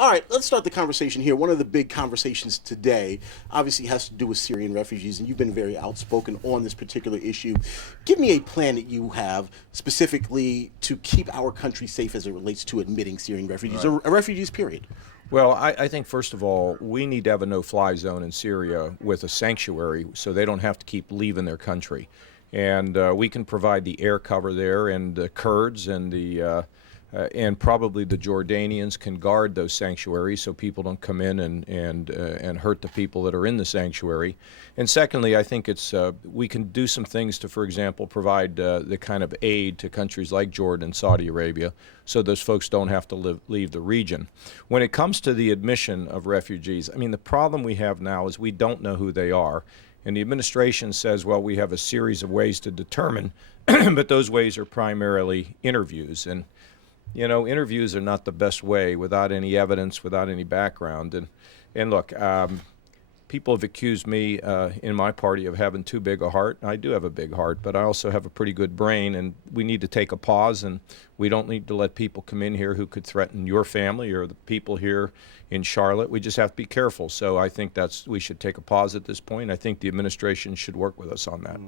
All right, let's start the conversation here. One of the big conversations today obviously has to do with Syrian refugees, and you've been very outspoken on this particular issue. Give me a plan that you have specifically to keep our country safe as it relates to admitting Syrian refugees, or refugees, period. Well, I think, first of all, we need to have a no-fly zone in Syria with a sanctuary so they don't have to keep leaving their country. And we can provide the air cover there, and the Kurds and probably the Jordanians can guard those sanctuaries so people don't come in and hurt the people that are in the sanctuary. And secondly, I think we can do some things to, for example, provide the kind of aid to countries like Jordan and Saudi Arabia so those folks don't have to leave the region. When it comes to the admission of refugees, I mean, the problem we have now is we don't know who they are. And the administration says, well, we have a series of ways to determine, but those ways are primarily interviews. And you know, interviews are not the best way without any evidence, without any background. And look, people have accused me in my party of having too big a heart. I do have a big heart, but I also have a pretty good brain, and we need to take a pause, and we don't need to let people come in here who could threaten your family or the people here in Charlotte. We just have to be careful. So I think we should take a pause at this point. I think the administration should work with us on that.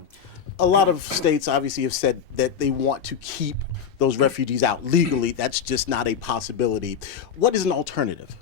A lot of states obviously have said that they want to keep those refugees out legally. That's just not a possibility. What is an alternative?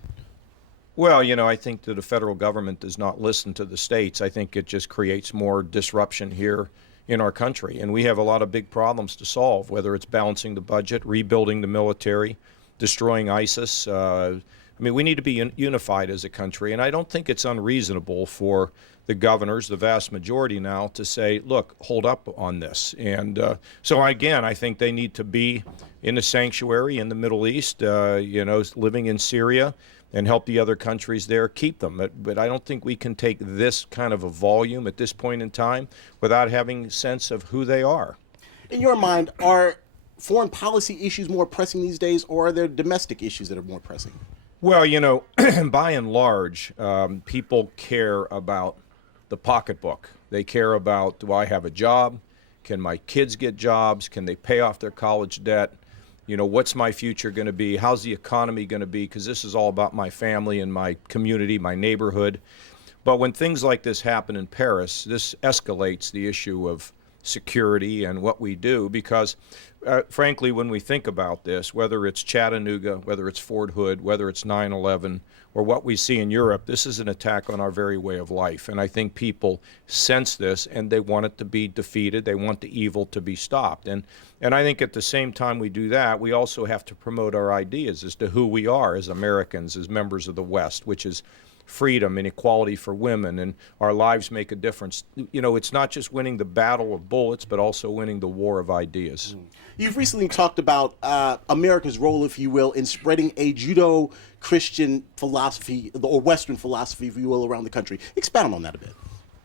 Well, you know, I think that the federal government does not listen to the states. I think it just creates more disruption here in our country. And we have a lot of big problems to solve, whether it's balancing the budget, rebuilding the military, destroying ISIS. I mean, we need to be unified as a country. And I don't think it's unreasonable for the governors, the vast majority now, to say, look, hold up on this. And so, again, I think they need to be in a sanctuary in the Middle East, you know, living in Syria, and help the other countries there keep them. But I don't think we can take this kind of a volume at this point in time without having a sense of who they are. In your mind, are foreign policy issues more pressing these days, or are there domestic issues that are more pressing? Well, you know, by and large, people care about the pocketbook. They care about, do I have a job? Can my kids get jobs? Can they pay off their college debt? You know, what's my future going to be? How's the economy going to be? Because this is all about my family and my community, my neighborhood. But when things like this happen in Paris, this escalates the issue of security and what we do, because frankly, when we think about this, whether it's Chattanooga, whether it's Fort Hood, whether it's 9/11, or what we see in Europe, this is an attack on our very way of life. And I think people sense this, and they want it to be defeated. They want the evil to be stopped. And I think at the same time we do that, we also have to promote our ideas as to who we are as Americans, as members of the West, which is freedom and equality for women, and our lives make a difference. You know, it's not just winning the battle of bullets, but also winning the war of ideas. You've recently talked about America's role, if you will, in spreading a Judeo-Christian philosophy, or Western philosophy, if you will, around the country. Expound on that a bit.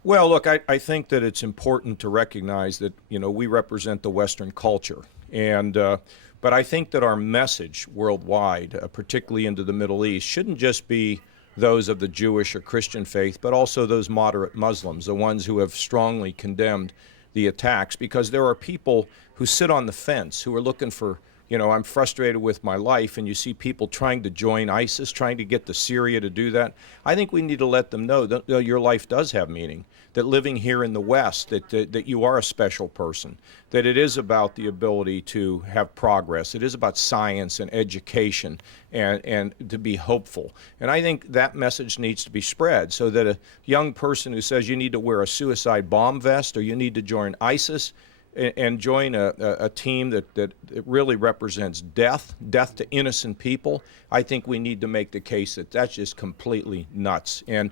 Well, look, I think that it's important to recognize that, you know, we represent the Western culture. But I think that our message worldwide, particularly into the Middle East, shouldn't just be those of the Jewish or Christian faith, but also those moderate Muslims, the ones who have strongly condemned the attacks, because there are people who sit on the fence, who are looking for, you know, I'm frustrated with my life, and you see people trying to join ISIS, trying to get to Syria to do that. I think we need to let them know that your life does have meaning, that living here in the West, that you are a special person, that it is about the ability to have progress. It is about science and education and to be hopeful. And I think that message needs to be spread so that a young person who says you need to wear a suicide bomb vest or you need to join ISIS and join a team that really represents death to innocent people, I think we need to make the case that that's just completely nuts. And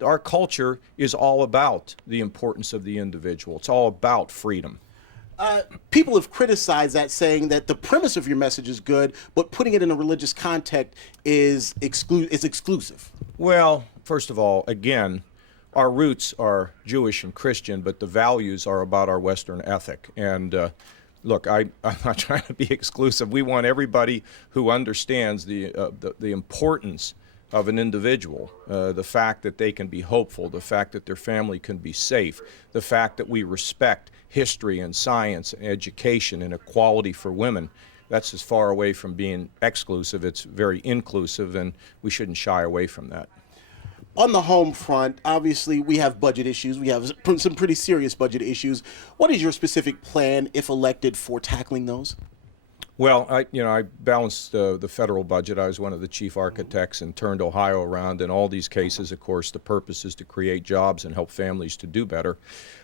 our culture is all about the importance of the individual. It's all about freedom. People have criticized that, saying that the premise of your message is good, but putting it in a religious context is exclusive. Well, first of all, again, our roots are Jewish and Christian, but the values are about our Western ethic. And look, I'm not trying to be exclusive. We want everybody who understands the importance of an individual, the fact that they can be hopeful, the fact that their family can be safe, the fact that we respect history and science and education and equality for women. that's as far away from being exclusive. It's very inclusive, and we shouldn't shy away from that. On the home front, obviously, we have budget issues. We have some pretty serious budget issues. What is your specific plan, if elected, for tackling those? Well, I balanced the federal budget. I was one of the chief architects and turned Ohio around. In all these cases, of course, the purpose is to create jobs and help families to do better.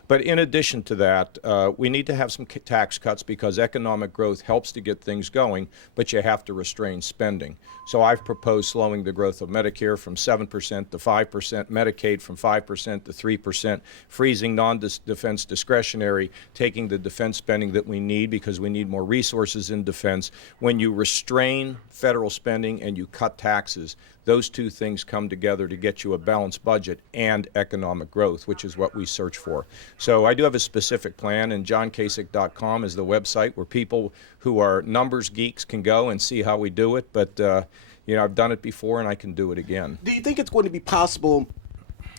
But in addition to that, we need to have some tax cuts because economic growth helps to get things going, but you have to restrain spending. So I've proposed slowing the growth of Medicare from 7% to 5%, Medicaid from 5% to 3%, freezing non-defense discretionary, taking the defense spending that we need because we need more resources in defense. When you restrain federal spending and you cut taxes, those two things come together to get you a balanced budget and economic growth, which is what we search for. So I do have a specific plan, and johnkasich.com is the website where people who are numbers geeks can go and see how we do it. But, I've done it before, and I can do it again. Do you think it's going to be possible,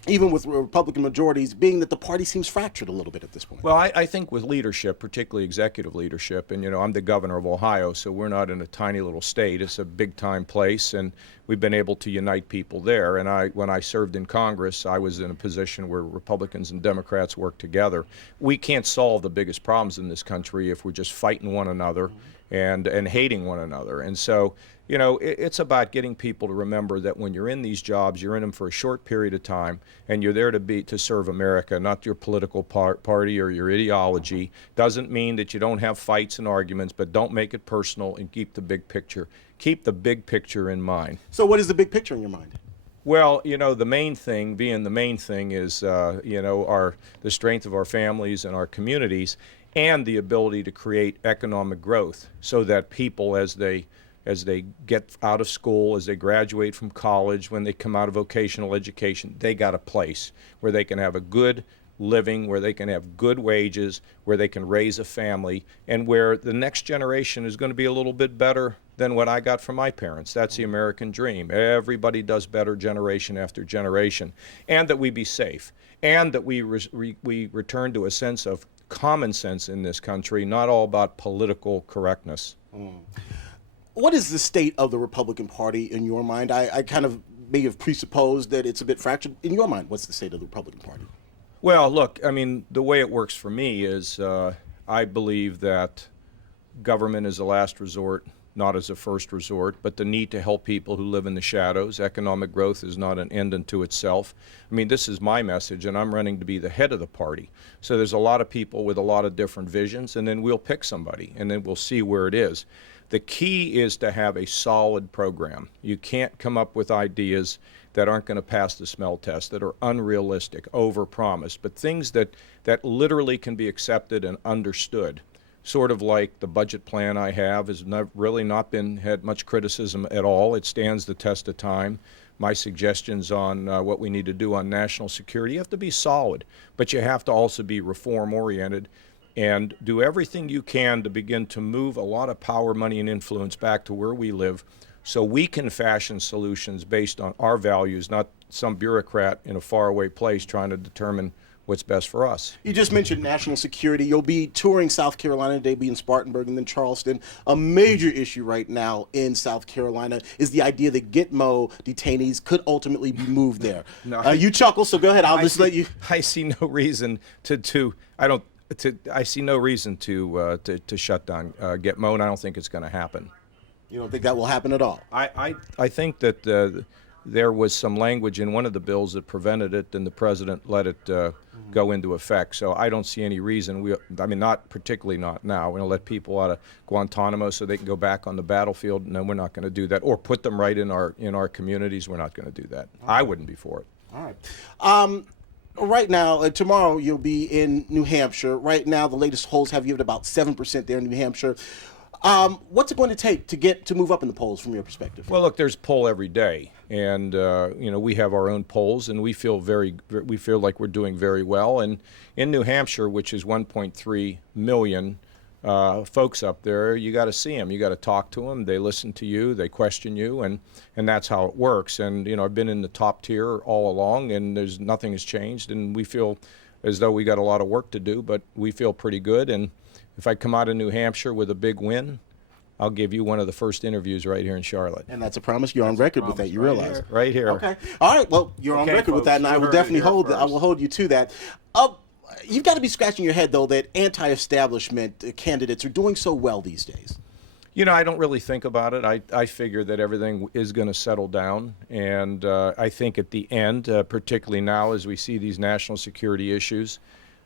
even with Republican majorities, being that the party seems fractured a little bit at this point? Well, I think with leadership, particularly executive leadership, and I'm the governor of Ohio, so we're not in a tiny little state. It's a big-time place, and we've been able to unite people there. And when I served in Congress, I was in a position where Republicans and Democrats work together. We can't solve the biggest problems in this country if we're just fighting one another and hating one another. And so, it's about getting people to remember that when you're in these jobs, you're in them for a short period of time, and you're there to serve America, not your political party or your ideology. Doesn't mean that you don't have fights and arguments, but don't make it personal and keep the big picture. Keep the big picture in mind. So what is the big picture in your mind? Well, the main thing is, the strength of our families and our communities and the ability to create economic growth so that people, as they get out of school, as they graduate from college, when they come out of vocational education, they got a place where they can have a good living, where they can have good wages, where they can raise a family, and where the next generation is going to be a little bit better than what I got from my parents. That's the American dream. Everybody does better generation after generation. And that we be safe. And that we return to a sense of common sense in this country, not all about political correctness. What is the state of the Republican Party in your mind? I kind of may have presupposed that it's a bit fractured. In your mind, what's the state of the Republican Party? Well, look, the way it works for me is I believe that government is a last resort, not as a first resort, but the need to help people who live in the shadows. Economic growth is not an end unto itself. This is my message, and I'm running to be the head of the party. So there's a lot of people with a lot of different visions, and then we'll pick somebody, and then we'll see where it is. The key is to have a solid program. You can't come up with ideas that aren't going to pass the smell test, that are unrealistic, overpromised, but things that literally can be accepted and understood. Sort of like the budget plan I have has really not had much criticism at all. It stands the test of time. My suggestions on what we need to do on national security, you have to be solid, but you have to also be reform-oriented and do everything you can to begin to move a lot of power, money, and influence back to where we live so we can fashion solutions based on our values, not some bureaucrat in a faraway place trying to determine what's best for us. You just mentioned national security. You'll be touring South Carolina today, be in Spartanburg and then Charleston. A major issue right now in South Carolina is the idea that Gitmo detainees could ultimately be moved there. No, you chuckle, so go ahead. I'll just let you. I see no reason I see no reason to shut down Gitmo, and I don't think it's going to happen. You don't think that will happen at all? I think that there was some language in one of the bills that prevented it, and the president let it go into effect. So I don't see any reason. Not particularly not now. We're going to let people out of Guantanamo so they can go back on the battlefield. No, we're not going to do that. Or put them right in our communities. We're not going to do that. I wouldn't be for it. All right. Right now, tomorrow you'll be in New Hampshire. Right now, the latest polls have you at about 7% there in New Hampshire. What's it going to take to move up in the polls from your perspective? Well, look, there's a poll every day, and we have our own polls, and we feel like we're doing very well. And in New Hampshire, which is 1.3 million folks up there, you got to see them, you got to talk to them. They listen to you, they question you, and that's how it works. And I've been in the top tier all along, and nothing has changed, and we feel as though we got a lot of work to do, but we feel pretty good. And if I come out of New Hampshire with a big win, I'll give you one of the first interviews right here in Charlotte. And that's a promise. You're on record with that. You realize. Right here. Okay. All right. Well, you're on Okay, record with folks, that, and I you will heard it definitely here hold. I first. will hold you to that. You've got to be scratching your head though that anti-establishment candidates are doing so well these days. You know, I don't really think about it. I figure that everything is going to settle down. And I think at the end, particularly now as we see these national security issues,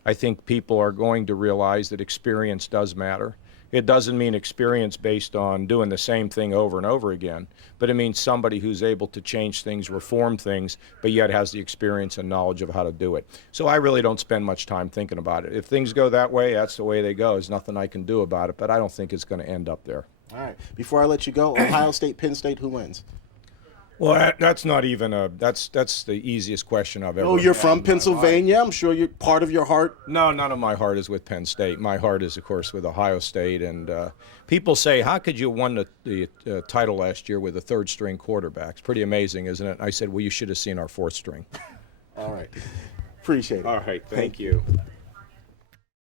I think people are going to realize that experience does matter. It doesn't mean experience based on doing the same thing over and over again, but it means somebody who's able to change things, reform things, but yet has the experience and knowledge of how to do it. So I really don't spend much time thinking about it. If things go that way, that's the way they go. There's nothing I can do about it, but I don't think it's going to end up there. All right. Before I let you go, Ohio State, Penn State, who wins? Well, that's not even that's the easiest question I've ever Oh, you're had from in my Pennsylvania. life. I'm sure you're part of your heart. No, none of my heart is with Penn State. My heart is, of course, with Ohio State. And people say, how could you won the title last year with a third-string quarterback? It's pretty amazing, isn't it? I said, well, you should have seen our fourth string. All right. Appreciate it. All right. Thank you.